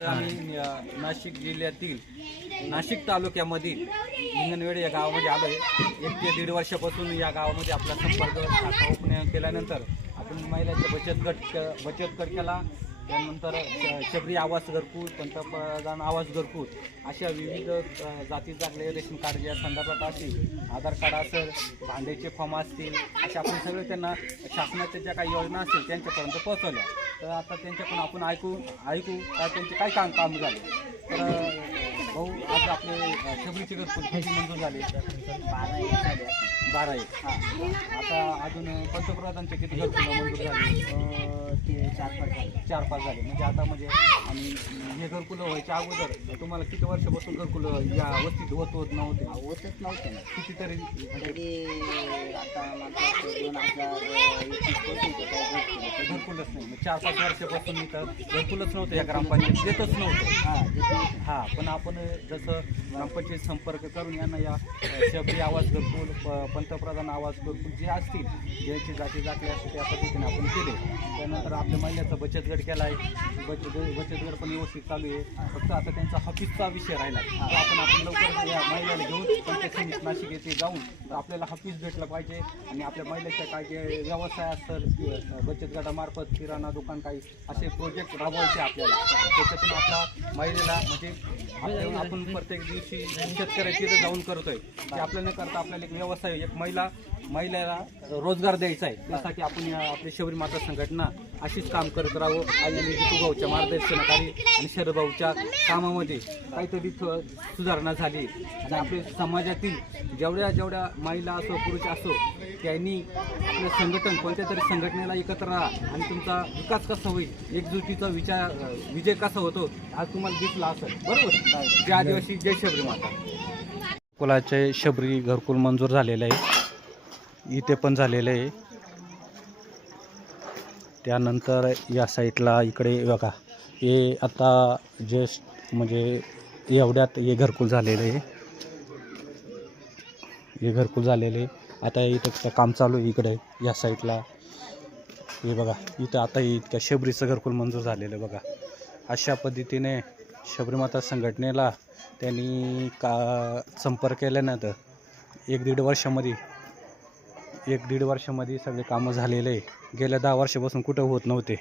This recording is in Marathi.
आम्ही नाशिक जिल्ह्यातील नाशिक तालुक्यामधील हिंगणवेड या गावामध्ये आलो आहे। 1 ते 1.5 वर्षापासून या गावामध्ये आपला संपर्क शाखा ओपन केल्यानंतर आपण महिलांचा बचत गट केला। त्यानंतर शबरी आवास घरकुल, पंतप्रधान आवास घरकुल अशा विविध जाती जागले रेशन कार्ड या संदर्भात असेल, आधार कार्ड असेल, भांड्याचे फॉर्म असतील, अशा आपण सगळे त्यांना शासनाच्या ज्या काही योजना असतील त्यांच्यापर्यंत पोहोचवल्या। तर आता त्यांच्याकडून आपण ऐकू का त्यांचे काय काम झाले। तर भाऊ, आज आपले शबरीचे घरकुल किती मंजूर झाले? 12 एक। हां, आता अजून पंतप्रधानचे किती घरकुल मंजूर झाले? ते 4-5 झाले। म्हणजे आता आणि हे घरकुलं व्हायच्या अगोदर तुम्हाला किती वर्षापासून घरकुलं या वस्तीत होतच नव्हते ना। कितीतरी आता मला 2021 घरकुलच नाही। 4-5 वर्षापासून इथं घरकुलच नव्हतं, या ग्रामपंचायत देतच नव्हतं। हां, पण आपण जसं ग्रामपंचायत संपर्क करून यांना या शबरी आवास घरकुल, पंतप्रधान आवास घरकुल जे असतील, ज्याची जाती जाती असते त्या पद्धतीने आपण केले। त्यानंतर आपल्या महिन्याचा बचत गट केला आहे। बचत गट पण व्यवस्थित चालू आहे। फक्त आता त्यांचा हफीजचा विषय राहिला। तर आपण लवकर या महिलाला घेऊन पंचायत नाशिक येथे जाऊन आपल्याला हफीज भेटला पाहिजे आणि आपल्या महिलेच्या काय जे व्यवसाय असतात बचत गटामार्फत किराणा दुकान काही असे प्रोजेक्ट राबवायचे आपल्याला। त्याच्यातून आपला महिलेला आपण प्रत्येक दिवशी शेतकऱ्याची इथं जाऊन करतोय की आपल्याला न करता आपल्याला एक व्यवसाय, एक महिलाला रोजगार द्यायचा आहे। त्यासाठी आपण आपली शबरी माता संघटना अशीच काम करत राहावं। आणि जितू भाऊच्या मार्गदर्शनाखाली आणि शरद भाऊच्या कामामध्ये काहीतरी सुधारणा झाली आणि आपल्या समाजातील जेवढ्या महिला असो पुरुष असो त्यांनी आपलं संघटन कोणत्या तरी संघटनेला एकत्र राहा आणि तुमचा विकास कसा होईल, एकजुटीचा विजय कसा होतो आज तुम्हाला दिसला असेल। बरोबर? जय आदिवासी, जय शबरी माता। घरकुलाचे शबरी घरकुल मंजूर झालेलं आहे, इथे पण झालेलं आहे। त्यानंतर या साईडला इकडे बघा, हे आता जस्ट एवढ्यात हे घरकुल झालेलं आहे। हे घरकुल झालेले आता इथं काम चालू आहे। इकडे या साईडला हे बघा, इथं आता इतक्या शबरीचं घरकुल मंजूर झालेलं आहे बघा। अशा पद्धतीने शबरी माता संघटनेला त्यांनी संपर्क केल्यानंतर 1-1.5 वर्षामध्ये सगळे कामं झालेले आहे। गेल्या 10 वर्षापासून कुठं होत नव्हते।